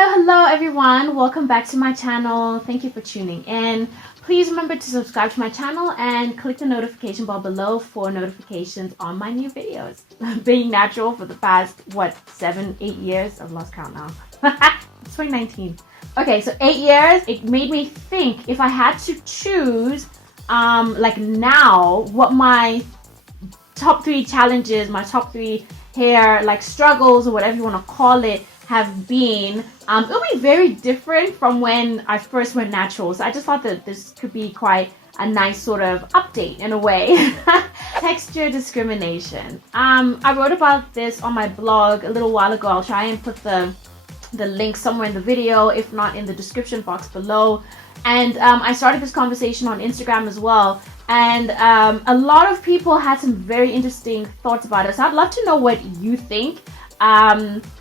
Hello everyone, welcome back to my channel. Thank you for tuning in. Please remember to subscribe to my channel and click the notification bar below for notifications on my new videos. Being natural for the past 7-8 years, I've lost count now. It's 2019. Okay, so 8 years. It made me think if I had to choose like now what my top 3 challenges, my top 3 hair like struggles or whatever you want to call it have been, it'll be very different from when I first went natural. So I just thought that this could be quite a nice sort of update in a way. Texture discrimination. I wrote about this on my blog a little while ago. I'll try and put the link somewhere in the video, if not in the description box below. And I started this conversation on Instagram as well. And a lot of people had some very interesting thoughts about it. So I'd love to know what you think.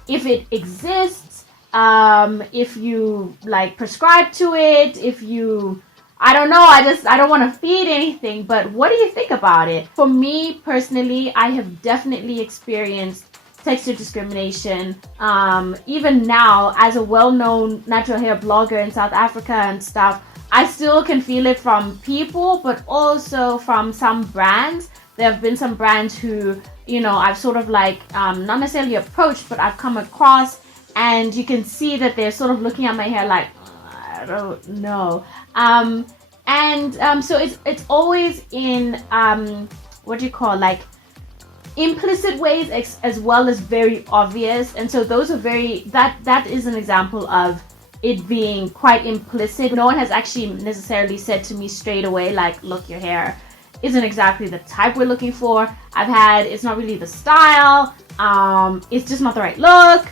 If it exists, if you like prescribe to it, if you, I don't know, I don't want to feed anything, but what do you think about it? For me personally, I have definitely experienced texture discrimination. Even now, as a well-known natural hair blogger in South Africa and stuff, I still can feel it from people, but also from some brands. There have been some brands who, you know, I've sort of like, not necessarily approached, but I've come across, and you can see that they're sort of looking at my hair like, I don't know. So it's always in, what do you call, like, implicit ways as well as very obvious. And so those are that is an example of it being quite implicit. No one has actually necessarily said to me straight away, like, look, your hair isn't exactly the type we're looking for. It's not really the style, it's just not the right look,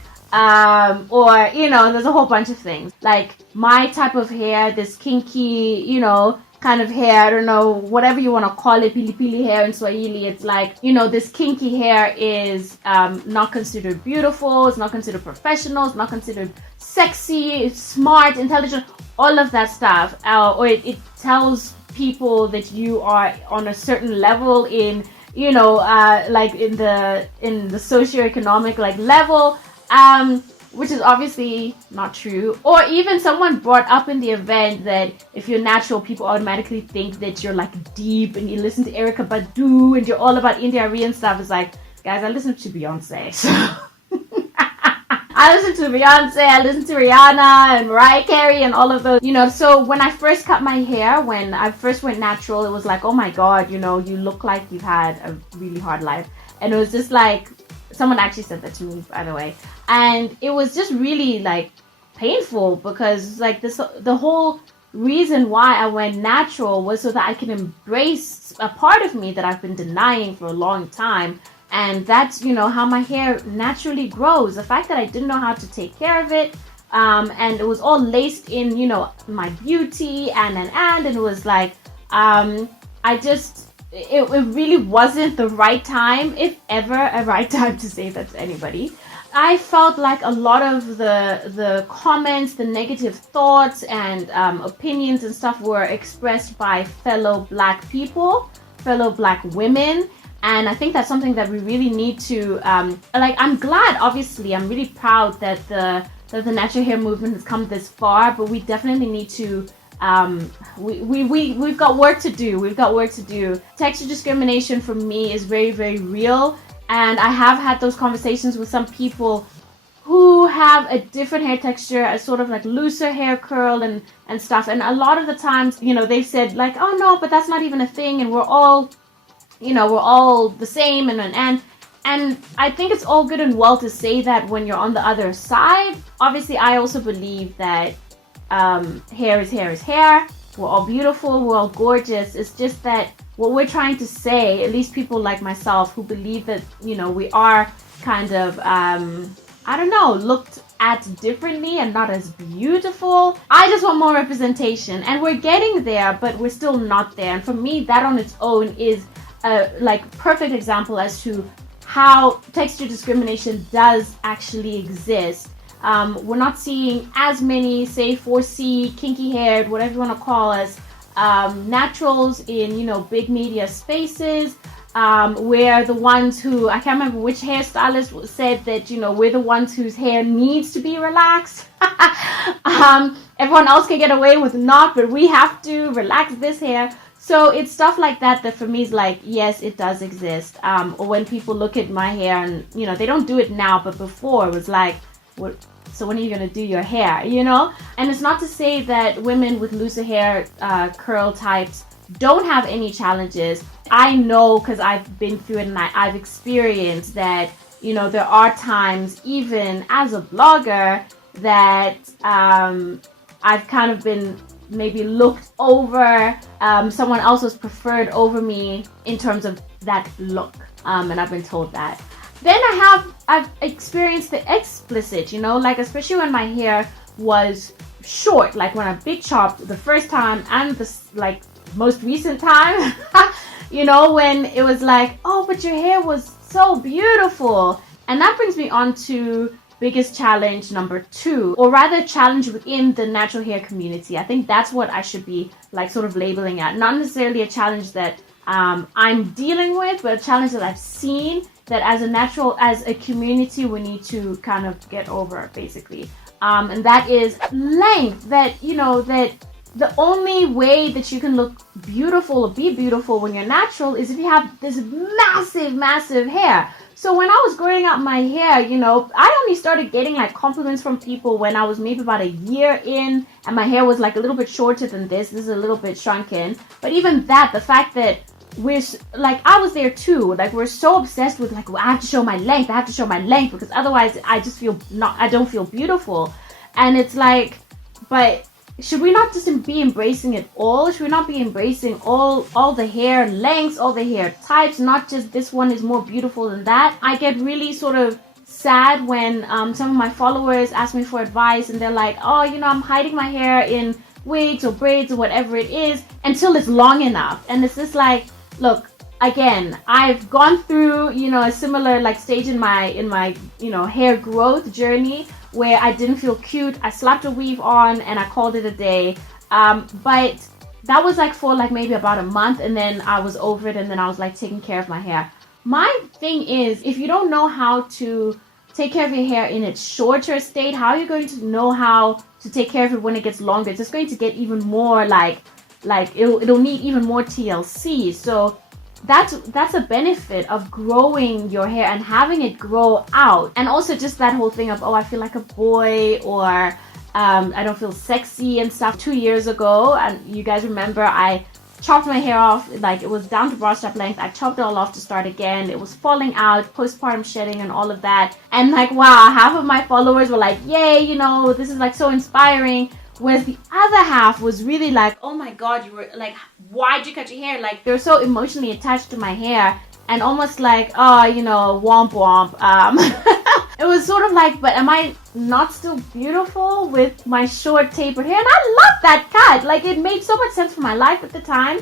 or, you know, there's a whole bunch of things. Like, my type of hair, this kinky, you know, kind of hair, I don't know, whatever you want to call it, pili pili hair in Swahili, it's like, you know, this kinky hair is not considered beautiful, it's not considered professional, it's not considered sexy, smart, intelligent, all of that stuff, or it tells people that you are on a certain level in, you know, like in the socioeconomic like level, which is obviously not true. Or even someone brought up in the event that if you're natural, people automatically think that you're like deep and you listen to Erykah Badu and you're all about India Arie and stuff. It's like, guys, I listen to Beyonce. So I listen to Beyonce, I listen to Rihanna and Mariah Carey and all of those, you know. So when I first cut my hair, when I first went natural, it was like, oh my God, you know, you look like you've had a really hard life. And it was just like, someone actually said that to me, by the way. And it was just really like painful, because like the whole reason why I went natural was so that I can embrace a part of me that I've been denying for a long time. And that's, you know, how my hair naturally grows. The fact that I didn't know how to take care of it, and it was all laced in, you know, my beauty and it was like, it really wasn't the right time, if ever a right time, to say that to anybody. I felt like a lot of the comments, the negative thoughts and opinions and stuff were expressed by fellow Black people, fellow Black women. And I think that's something that we really need to, like, I'm glad, obviously, I'm really proud that the natural hair movement has come this far, but we definitely need to, we've got work to do. We've got work to do. Texture discrimination for me is very, very real. And I have had those conversations with some people who have a different hair texture, a sort of like looser hair curl and stuff. And a lot of the times, you know, they've said like, oh no, but that's not even a thing. And we're all, you know, we're all the same. And I think it's all good and well to say that when you're on the other side. Obviously, I also believe that hair is hair is hair. We're all beautiful. We're all gorgeous. It's just that what we're trying to say, at least people like myself who believe that, you know, we are kind of, I don't know, looked at differently and not as beautiful. I just want more representation, and we're getting there, but we're still not there. And for me, that on its own is a like perfect example as to how texture discrimination does actually exist. We're not seeing as many, say, 4C, kinky haired, whatever you want to call us, naturals in, you know, big media spaces. we're the ones who, I can't remember which hairstylist said that, we're the ones whose hair needs to be relaxed. Everyone else can get away with not, but we have to relax this hair. So it's stuff like that that for me is like, yes, it does exist. Or when people look at my hair and, they don't do it now, but before it was like, what? So when are you going to do your hair, And it's not to say that women with looser hair, curl types, don't have any challenges. I know, because I've been through it and I've experienced that, there are times, even as a blogger, that I've kind of been maybe looked over. Someone else was preferred over me in terms of that look. And I've been told that. Then I've experienced the explicit, like especially when my hair was short, like when I big chopped the first time and the most recent time, when it was like, oh, but your hair was so beautiful. And that brings me on to biggest challenge number 2, or rather challenge within the natural hair community. I think that's what I should be sort of labeling at. Not necessarily a challenge that I'm dealing with, but a challenge that I've seen that as a community, we need to kind of get over, basically. And that is length. That, that the only way that you can look beautiful or be beautiful when you're natural is if you have this massive, massive hair. So when I was growing out my hair, I only started getting compliments from people when I was maybe about a year in, and my hair was a little bit shorter than this. This is a little bit shrunken. But even that, the fact that I was there too. We're so obsessed with well, I have to show my length. I have to show my length because otherwise I just I don't feel beautiful. And it's but should we not just be embracing it all? Should we not be embracing all the hair lengths, all the hair types, not just this one is more beautiful than that? I get really sort of sad when some of my followers ask me for advice and they're like, oh, I'm hiding my hair in wigs or braids or whatever it is until it's long enough. And it's just look, again, I've gone through, a similar stage in my hair growth journey where I didn't feel cute. I slapped a weave on and I called it a day. But that was for maybe about a month, and then I was over it, and then I was taking care of my hair. My thing is, if you don't know how to take care of your hair in its shorter state, how are you going to know how to take care of it when it gets longer? It's just going to get even more it'll need even more TLC. So that's a benefit of growing your hair and having it grow out. And also just that whole thing of, oh, I feel like a boy, or I don't feel sexy and stuff. 2 years ago, and you guys remember, I chopped my hair off. It was down to bra strap length. I chopped it all off to start again. It was falling out, postpartum shedding and all of that. And wow, half of my followers were like, yay, this is so inspiring. Whereas the other half was really oh my god, you were why'd you cut your hair? They were so emotionally attached to my hair, and almost oh, womp womp. It was sort of but am I not still beautiful with my short tapered hair? And I love that cut. It made so much sense for my life at the time.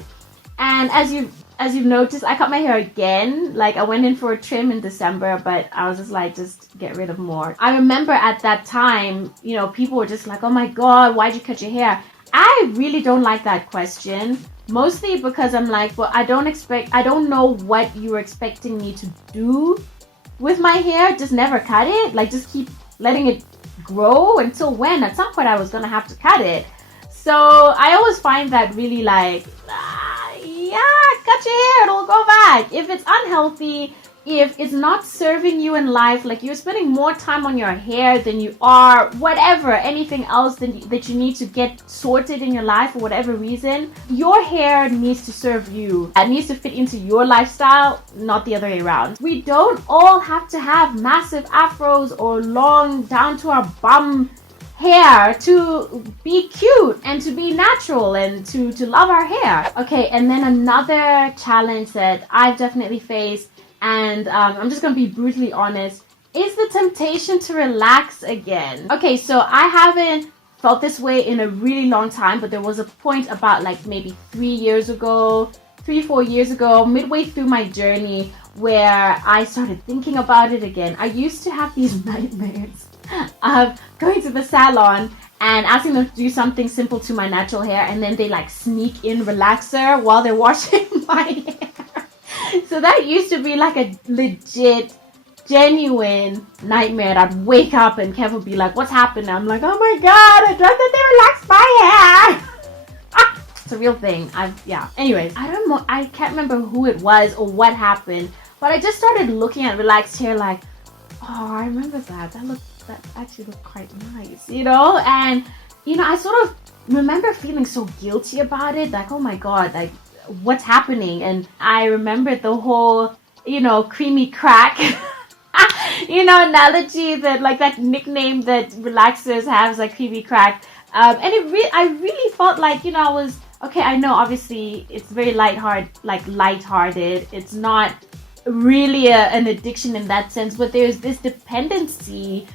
And as you've noticed, I cut my hair again. I went in for a trim in December, but I was just just get rid of more. I remember at that time, people were just oh my god, why'd you cut your hair? I really don't like that question. Mostly because I'm well, I don't know what you were expecting me to do with my hair. Just never cut it. Just keep letting it grow until when? At some point I was gonna have to cut it. So I always find that really yeah, cut your hair, it'll go back. If it's unhealthy, if it's not serving you in life, you're spending more time on your hair than you are whatever, anything else that you need to get sorted in your life for whatever reason, your hair needs to serve you. It needs to fit into your lifestyle, not the other way around. We don't all have to have massive afros or long down to our bum hair to be cute and to be natural and to love our hair. Okay, and then another challenge that I've definitely faced, and I'm just gonna be brutally honest, is the temptation to relax again. Okay, so I haven't felt this way in a really long time, but there was a point about maybe 3 years ago, 3-4 years ago, midway through my journey, where I started thinking about it again. I used to have these nightmares of going to the salon and asking them to do something simple to my natural hair, and then they sneak in relaxer while they're washing my hair. So that used to be like a legit, genuine nightmare. I'd wake up and Kev would be like, what's happening? I'm like, oh my god, I dreamt that they relaxed my hair. It's a real thing. Anyways, I can't remember who it was or what happened, but I just started looking at relaxed hair like, oh, I remember that actually looked quite nice, and I sort of remember feeling so guilty about it, like, oh my god, like, what's happening? And I remembered the whole creamy crack analogy, that like that nickname that relaxers have, like creamy crack, and I really felt like I was okay. I know obviously it's very lighthearted, it's not really an addiction in that sense, but there's this dependency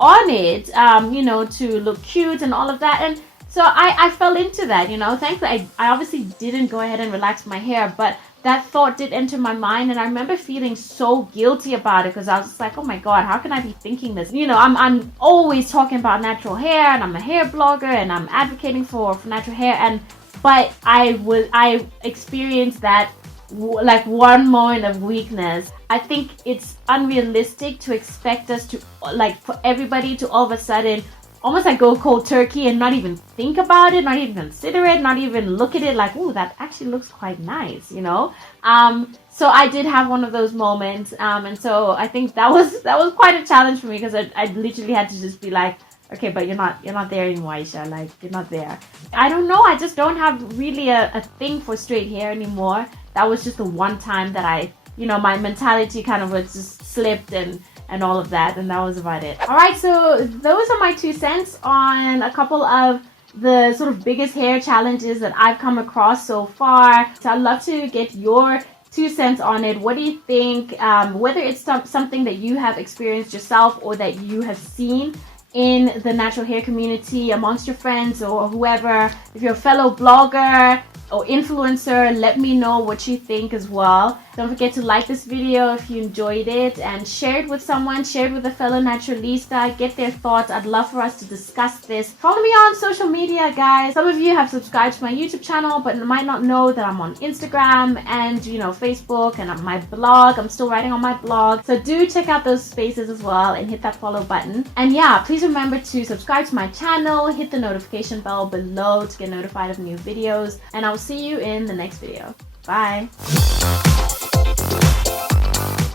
on it, to look cute and all of that. And so I fell into that, thankfully I obviously didn't go ahead and relax my hair, but that thought did enter my mind, and I remember feeling so guilty about it, because I was just like, oh my god, how can I be thinking this? I'm always talking about natural hair, and I'm a hair blogger, and I'm advocating for natural hair, but I experienced that like one moment of weakness. I think it's unrealistic to expect us to, like, for everybody to all of a sudden almost like go cold turkey and not even think about it, not even consider it, not even look at it like, oh, that actually looks quite nice, so I did have one of those moments, and so I think that was quite a challenge for me, because I literally had to just be like, okay, but you're not there anymore, Aisha, like, you're not there. I don't know, I just don't have really a thing for straight hair anymore. That was just the one time that I, my mentality kind of was just slipped and all of that, and that was about it. Alright, so those are my 2 cents on a couple of the sort of biggest hair challenges that I've come across so far. So I'd love to get your 2 cents on it. What do you think? Whether it's something that you have experienced yourself, or that you have seen in the natural hair community amongst your friends or whoever. If you're a fellow blogger or influencer, let me know what you think as well. Don't forget to like this video if you enjoyed it, and share it with someone, share it with a fellow naturalista, get their thoughts. I'd love for us to discuss this. Follow me on social media, guys. Some of you have subscribed to my YouTube channel but might not know that I'm on Instagram and Facebook and on my blog. I'm still writing on my blog, so do check out those spaces as well and hit that follow button. And yeah, please remember to subscribe to my channel, hit the notification bell below to get notified of new videos, and I'll see you in the next video. Bye.